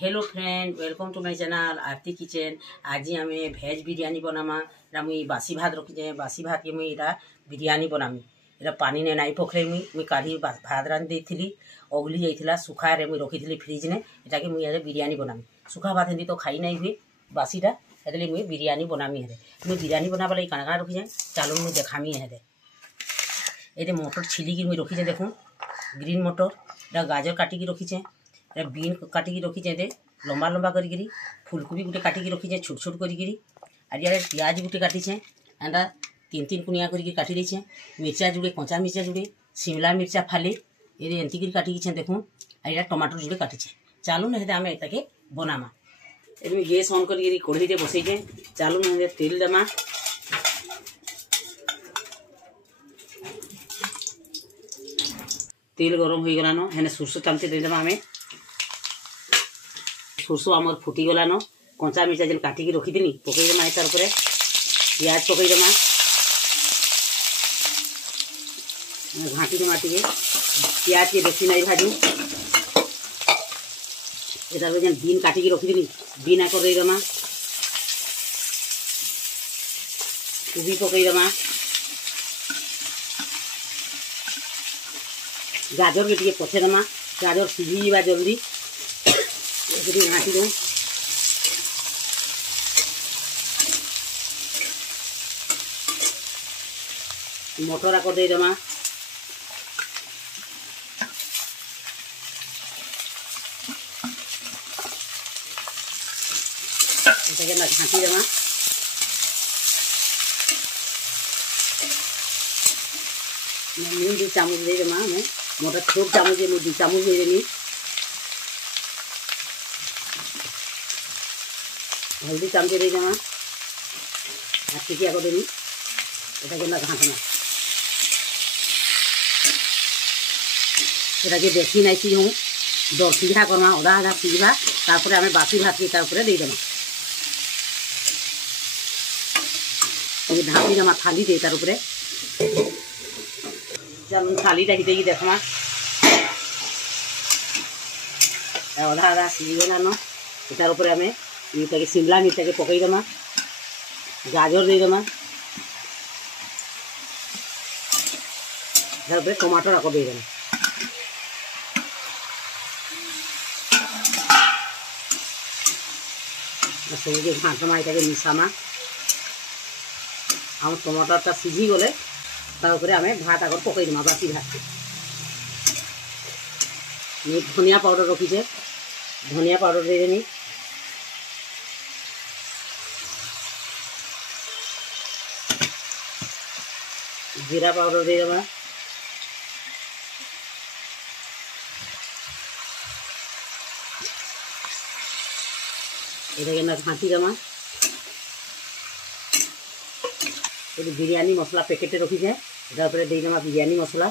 Hello friend, welcome to my channel Aarti kitchen. आज आम भेज बिरियानी बनामा। मुई बासी भात रखी बासी भात के मुई बिरियानी बनामी। ये पानी ने नाई पोखरे मुई काढ़ी भात रांधि देती अगली जाइला सुखारे मुई रखी फ्रिज ने एटा के मुई बिरियानी बनामी। सुखा भात हिंदी तो खाई नहीं हुए बासीटा हेल्ले मुई बिरियानी बनामी। हेरे मुई बिरियानी बनावा लगी काना काना रखी जाए चालू मुई देखामी। हेरे ये मटर छिलिकी मुई रखी देखूँ ग्रीन मटर गाजर काटिकी रखीचे बीन काटिकी रखीचे दे लंबा लंबा करी फुलकोबी गुटे काटिकी रखीचे छोट छोट करी आर यार प्याज गुटे काटिचे एंडा तीन तीन कुनिया करके काटी देछे मिर्चा जुड़े कंचा मिर्चा जुड़े शिमला मिर्चा फाली ये एंती काटिकी देखूँ आर यार टमाटर जुड़े काटिचे चालू ना आम एटाके बनामा। ये गैस ऑन कर कढ़ईटे बसईचे चालू ना तेल देमा तेल गरम हो गलान हेने सोरसो चामचे देदेमा आम सोरसो आमर फुटीगलान कंचा मिर्चा जेन काटिकी रखीदी पकईदेमा तार पियाज पकईदेमा घाटीदेमा टे पियाज के बेसी नहीं भाजू तार जेन बीन काटिकी रखीदी बीन आकर देदेमा कोबी पकईदेमा गाजर के पछे देमा गाजर सीझीवा जल्दी घाटी दू मटर आक देदेमा घाटी देमा नीम 2 चामच दे देमा हमें मोटा छोट चामच 2 चामच दे देनी हल्दी चामचे दे देमा टिकिया को देनी एटा घाटना एटा बेसी नहीं सीझू दर सीझा करमा अधा आधा सीझा तापर आम बासी भात के दे देमा ढापी देमा थाली दे तार चल थालीटा हिटे देखमा अधा आधा सीझीगलान तार आम ये शिमला मिर्चा के पकईदेमा गाजर देदेमा तार टमाटर आक देदेमा सबके घाटमा ये मिसामा आम टमाटरटा सीझी गले तार आम भात आग पकईदेमा बासी भात धनिया पाउडर रखीचे धनिया पाउडर दे देनी जीरा पाउडर दे देमा ये घाटी देमा ये बिरियानी मसला पैकेटे रखीचे दे देमा बिरियानी मसला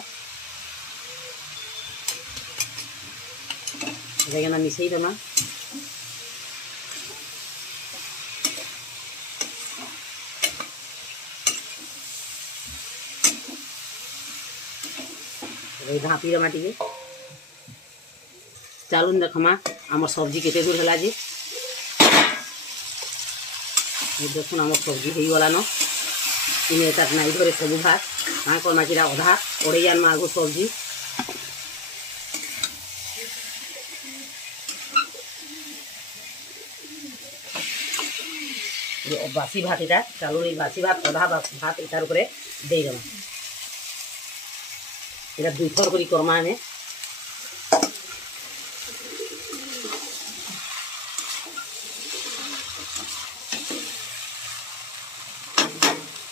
ये मिसई देमा ढापी देमा टे चालू देखमा आम सब्जी केते दूर है जे देखुन आम सब्जी हो गलान इन तक नाई धरे सब भात हाँ करमा कि अधा ओड़े आनमा आगो सब्जी बासी भात इटा चालू बासी भात अधा भात इतार देदेमा ये 2 थर करी करमा आमे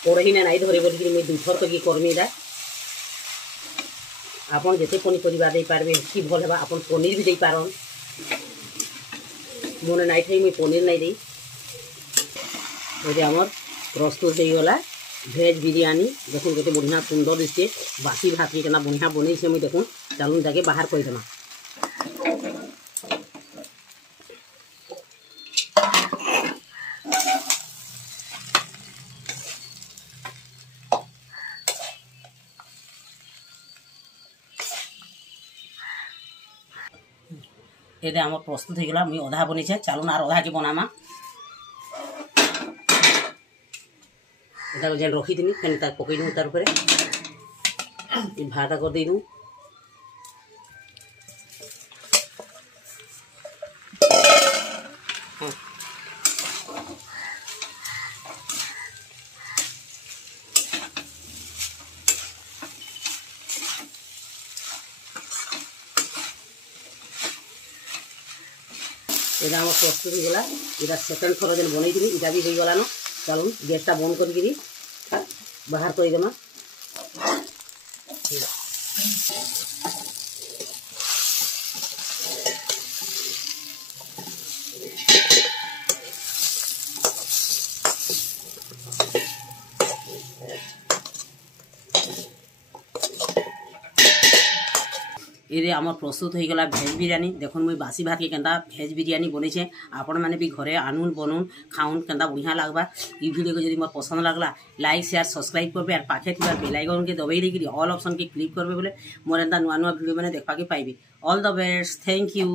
कड़ही ने नाई धरे बोलिकी मुझे 2 थर करके करमी आपन जिते पनीपरिया दे पारबे कि भल है आपन पनीर भी दे पारन मन नाई थी मुझे पनीर नहीं दी आमर प्रस्तुत हो गला भेज बिरियानी देखुन केते बढ़िया सुंदर दिखे बासी भात के बढ़िया बनई मुझे देखुन चालू जाके बाहर करदेमा ये आम प्रस्तुत हो गला। मुई अधा बनीचे, चलून आर अधा के बनामा। जेन रखी थी फेन तार पकई दूँ, तार ऊपर भाटा कर दे दूँ। এটা আমার প্রস্তুত হয়ে গলা। এটা সেকেন্ড থর যেন বনাইছিলি এটা भी হয়ে গলান। চলুন গ্যাসটা বন্ধ করিকি বাহার করে দেমা। ये आमर प्रस्तुत हो गला भेज बिरियानी। देखो मुई बासी भात के केंदा भेज बिरियानी बनेछे। आपण मैंने भी घरे आनुन बनून खाउन केंदा बढ़िया लगवा। ई वीडियो को यदि मोर पसंद लगला लाइक शेयर सब्सक्राइब करबे और पाखे थिबा बेल आइकन के दबाई देकरी ऑल ऑप्शन के क्लिक करबे बोले मोर एंदा नुआ नुआ वीडियो मैंने देखा के पाइबे। All the best, thank you.